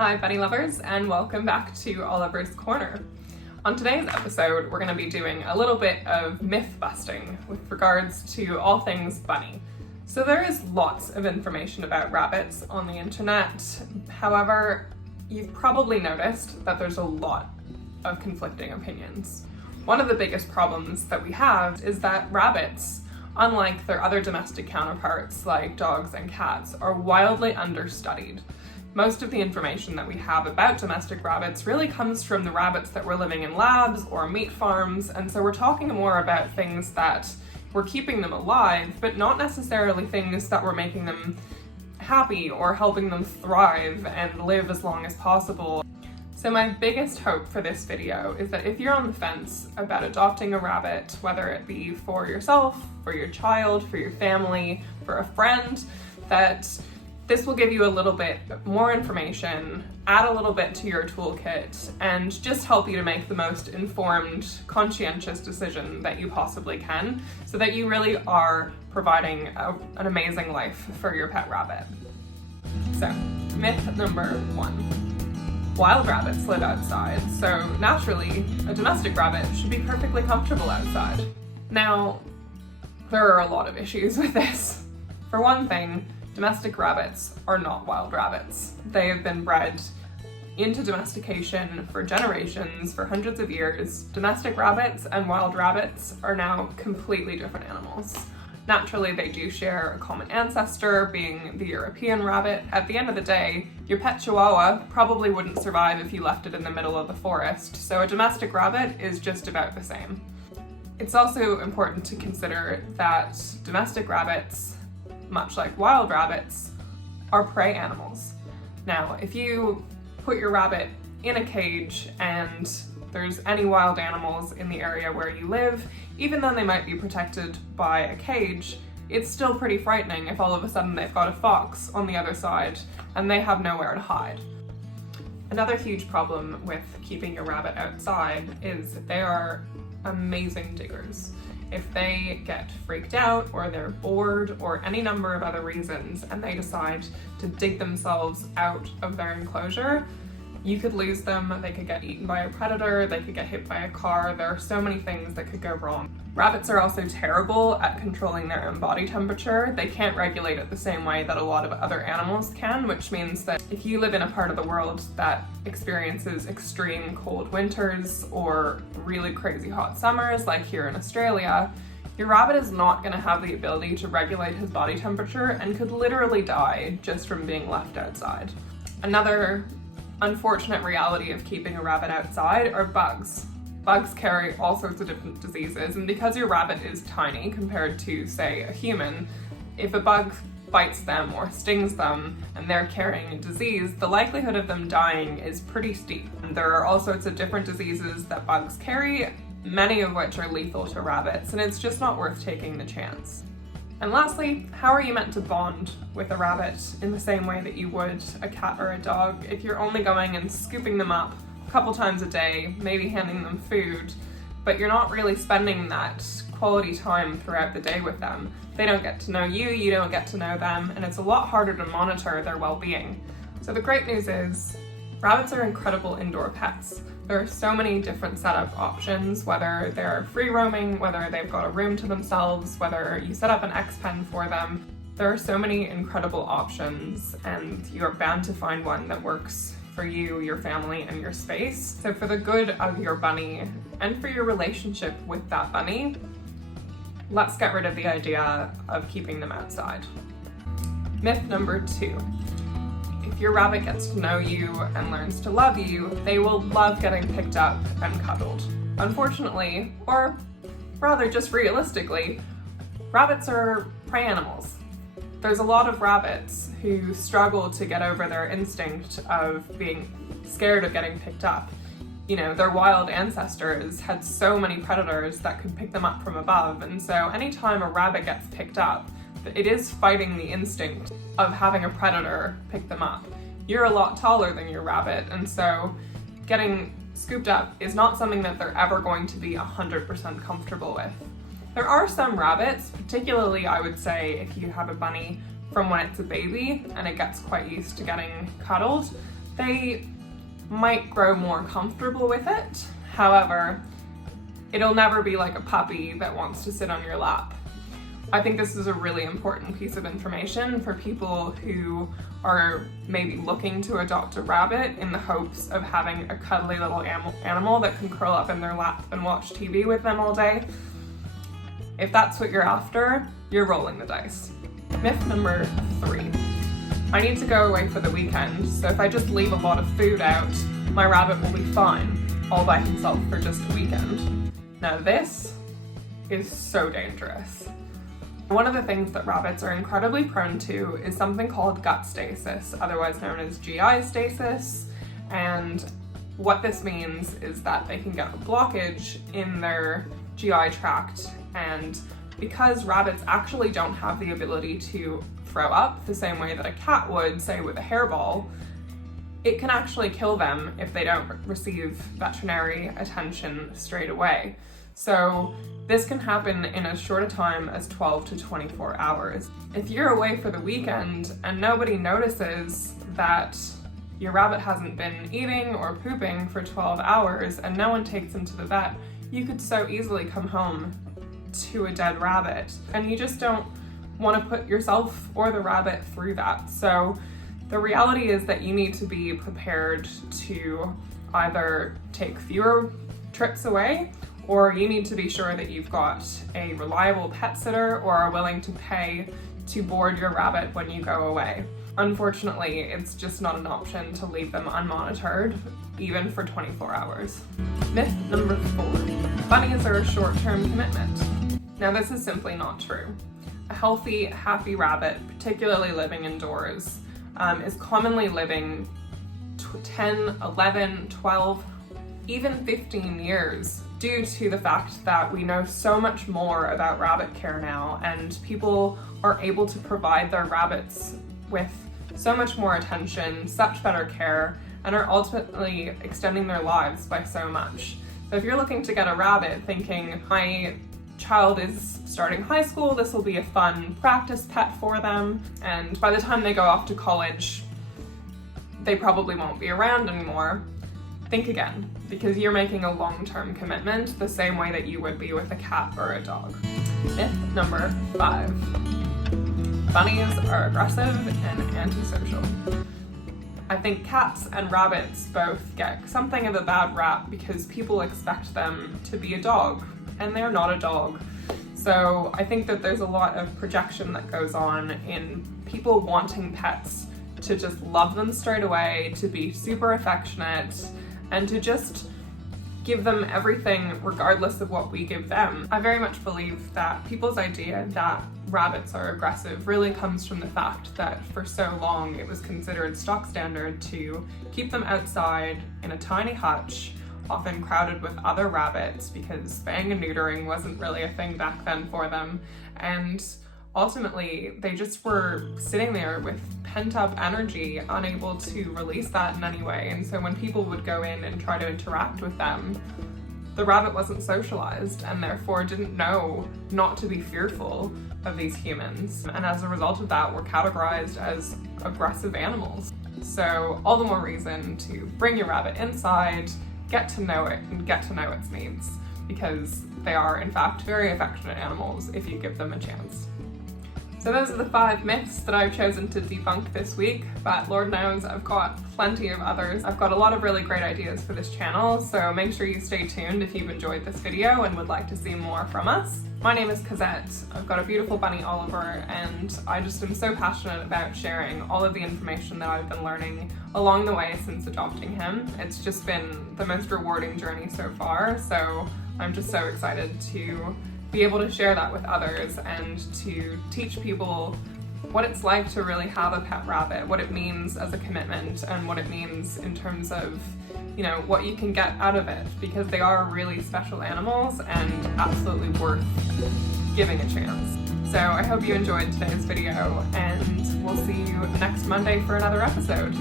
Hi bunny lovers, and welcome back to Oliver's Corner. On today's episode, we're going to be doing a little bit of myth busting with regards to all things bunny. So there is lots of information about rabbits on the internet. However, you've probably noticed that there's a lot of conflicting opinions. One of the biggest problems that we have is that rabbits, unlike their other domestic counterparts like dogs and cats, are wildly understudied. Most of the information that we have about domestic rabbits really comes from the rabbits that were living in labs or meat farms, and so we're talking more about things that were keeping them alive, but not necessarily things that were making them happy or helping them thrive and live as long as possible. So my biggest hope for this video is that if you're on the fence about adopting a rabbit, whether it be for yourself, for your child, for your family, for a friend, that this will give you a little bit more information, add a little bit to your toolkit, and just help you to make the most informed, conscientious decision that you possibly can, so that you really are providing an amazing life for your pet rabbit. So, myth number 1. Wild rabbits live outside, so naturally, a domestic rabbit should be perfectly comfortable outside. Now, there are a lot of issues with this. For one thing, domestic rabbits are not wild rabbits. They have been bred into domestication for generations, for hundreds of years. Domestic rabbits and wild rabbits are now completely different animals. Naturally, they do share a common ancestor, being the European rabbit. At the end of the day, your pet chihuahua probably wouldn't survive if you left it in the middle of the forest, so a domestic rabbit is just about the same. It's also important to consider that domestic rabbits, much like wild rabbits, are prey animals. Now, if you put your rabbit in a cage and there's any wild animals in the area where you live, even though they might be protected by a cage, it's still pretty frightening if all of a sudden they've got a fox on the other side and they have nowhere to hide. Another huge problem with keeping your rabbit outside is that they are amazing diggers. If they get freaked out or they're bored or any number of other reasons and they decide to dig themselves out of their enclosure, you could lose them, they could get eaten by a predator, they could get hit by a car. There are so many things that could go wrong. Rabbits are also terrible at controlling their own body temperature. They can't regulate it the same way that a lot of other animals can, which means that if you live in a part of the world that experiences extreme cold winters or really crazy hot summers, like here in Australia, your rabbit is not going to have the ability to regulate his body temperature and could literally die just from being left outside. Another unfortunate reality of keeping a rabbit outside are bugs. Bugs carry all sorts of different diseases, and because your rabbit is tiny compared to, say, a human, if a bug bites them or stings them and they're carrying a disease, the likelihood of them dying is pretty steep. There are all sorts of different diseases that bugs carry, many of which are lethal to rabbits, and it's just not worth taking the chance. And lastly, how are you meant to bond with a rabbit in the same way that you would a cat or a dog if you're only going and scooping them up a couple times a day, maybe handing them food, but you're not really spending that quality time throughout the day with them? They don't get to know you, you don't get to know them, and it's a lot harder to monitor their well-being. So the great news is, rabbits are incredible indoor pets. There are so many different setup options, whether they're free roaming, whether they've got a room to themselves, whether you set up an X-pen for them. There are so many incredible options, and you are bound to find one that works for you, your family, and your space. So for the good of your bunny and for your relationship with that bunny, let's get rid of the idea of keeping them outside. Myth number 2. If your rabbit gets to know you and learns to love you, they will love getting picked up and cuddled. Unfortunately, or rather just realistically, rabbits are prey animals. There's a lot of rabbits who struggle to get over their instinct of being scared of getting picked up. You know, their wild ancestors had so many predators that could pick them up from above, and so anytime a rabbit gets picked up, it is fighting the instinct of having a predator pick them up. You're a lot taller than your rabbit, and so getting scooped up is not something that they're ever going to be 100% comfortable with. There are some rabbits, particularly I would say if you have a bunny from when it's a baby and it gets quite used to getting cuddled, They might grow more comfortable with it. However, it'll never be like a puppy that wants to sit on your lap. I think this is a really important piece of information for people who are maybe looking to adopt a rabbit in the hopes of having a cuddly little animal that can curl up in their lap and watch TV with them all day. If that's what you're after, you're rolling the dice. Myth number 3. I need to go away for the weekend, so if I just leave a lot of food out, my rabbit will be fine, all by himself for just a weekend. Now this is so dangerous. One of the things that rabbits are incredibly prone to is something called gut stasis, otherwise known as GI stasis, and what this means is that they can get a blockage in their GI tract, and because rabbits actually don't have the ability to throw up the same way that a cat would, say with a hairball, it can actually kill them if they don't receive veterinary attention straight away. So this can happen in as short a time as 12 to 24 hours. If you're away for the weekend and nobody notices that your rabbit hasn't been eating or pooping for 12 hours and no one takes him to the vet, you could so easily come home to a dead rabbit, and you just don't want to put yourself or the rabbit through that. So the reality is that you need to be prepared to either take fewer trips away, or you need to be sure that you've got a reliable pet sitter or are willing to pay to board your rabbit when you go away. Unfortunately, it's just not an option to leave them unmonitored, even for 24 hours. Myth number 4. Bunnies are a short-term commitment. Now this is simply not true. A healthy, happy rabbit, particularly living indoors, is commonly living 10, 11, 12, even 15 years due to the fact that we know so much more about rabbit care now, and people are able to provide their rabbits with so much more attention, such better care, and are ultimately extending their lives by so much. So if you're looking to get a rabbit thinking, my child is starting high school, this will be a fun practice pet for them, and by the time they go off to college, they probably won't be around anymore, think again, because you're making a long-term commitment the same way that you would be with a cat or a dog. Myth number 5. Bunnies are aggressive and antisocial. I think cats and rabbits both get something of a bad rap because people expect them to be a dog, and they're not a dog. So I think that there's a lot of projection that goes on in people wanting pets to just love them straight away, to be super affectionate, and to just give them everything regardless of what we give them. I very much believe that people's idea that rabbits are aggressive really comes from the fact that for so long it was considered stock standard to keep them outside in a tiny hutch, often crowded with other rabbits because spaying and neutering wasn't really a thing back then for them, and ultimately they just were sitting there with pent-up energy, unable to release that in any way. And so when people would go in and try to interact with them, the rabbit wasn't socialized and therefore didn't know not to be fearful of these humans, and as a result of that were categorized as aggressive animals. So all the more reason to bring your rabbit inside, get to know it and get to know its needs, because they are in fact very affectionate animals if you give them a chance. So those are the 5 myths that I've chosen to debunk this week, but Lord knows I've got plenty of others. I've got a lot of really great ideas for this channel, so make sure you stay tuned if you've enjoyed this video and would like to see more from us. My name is Cosette. I've got a beautiful bunny Oliver, and I just am so passionate about sharing all of the information that I've been learning along the way since adopting him. It's just been the most rewarding journey so far, so I'm just so excited to be able to share that with others and to teach people what it's like to really have a pet rabbit, what it means as a commitment, and what it means in terms of, you know, what you can get out of it, because they are really special animals and absolutely worth giving a chance. So I hope you enjoyed today's video, and we'll see you next Monday for another episode.